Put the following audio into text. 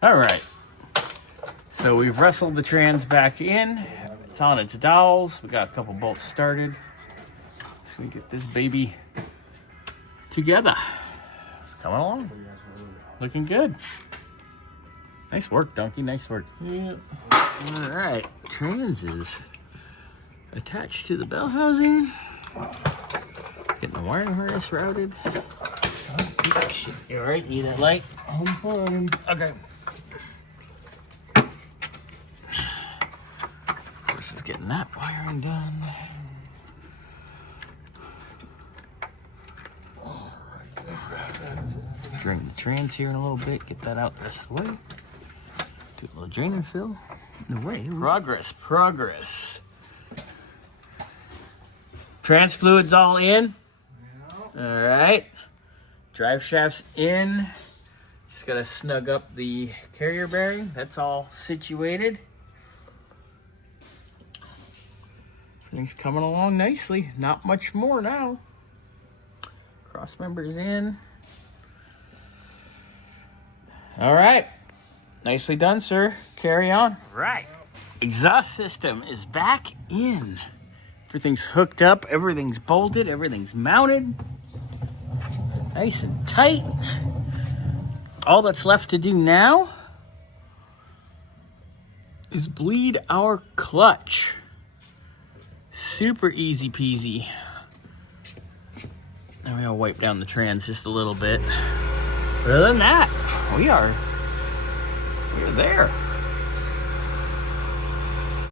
All right, so we've wrestled the trans back in. It's on its dowels. We got a couple bolts started. So we get this baby together. It's coming along. Looking good. Nice work, Donkey. Nice work. Yeah. All right, trans is attached to the bell housing. Getting the wiring harness routed. Shit, you all right? Need that light? I'm fine. Okay. Of course, it's getting that wiring done. Drain the trans here in a little bit. Get that out this way. Do a little drain and fill. No way. Progress. Trans fluid's all in. Yeah. All right. Drive shaft's in. Just gotta snug up the carrier bearing. That's all situated. Everything's coming along nicely. Not much more now. Cross members in. All right. Nicely done, sir. Carry on. Right. Exhaust system is back in. Everything's hooked up. Everything's bolted. Everything's mounted. Nice and tight. All that's left to do now is bleed our clutch. Super easy peasy. And we're gonna wipe down the trans just a little bit. But other than that, we're there.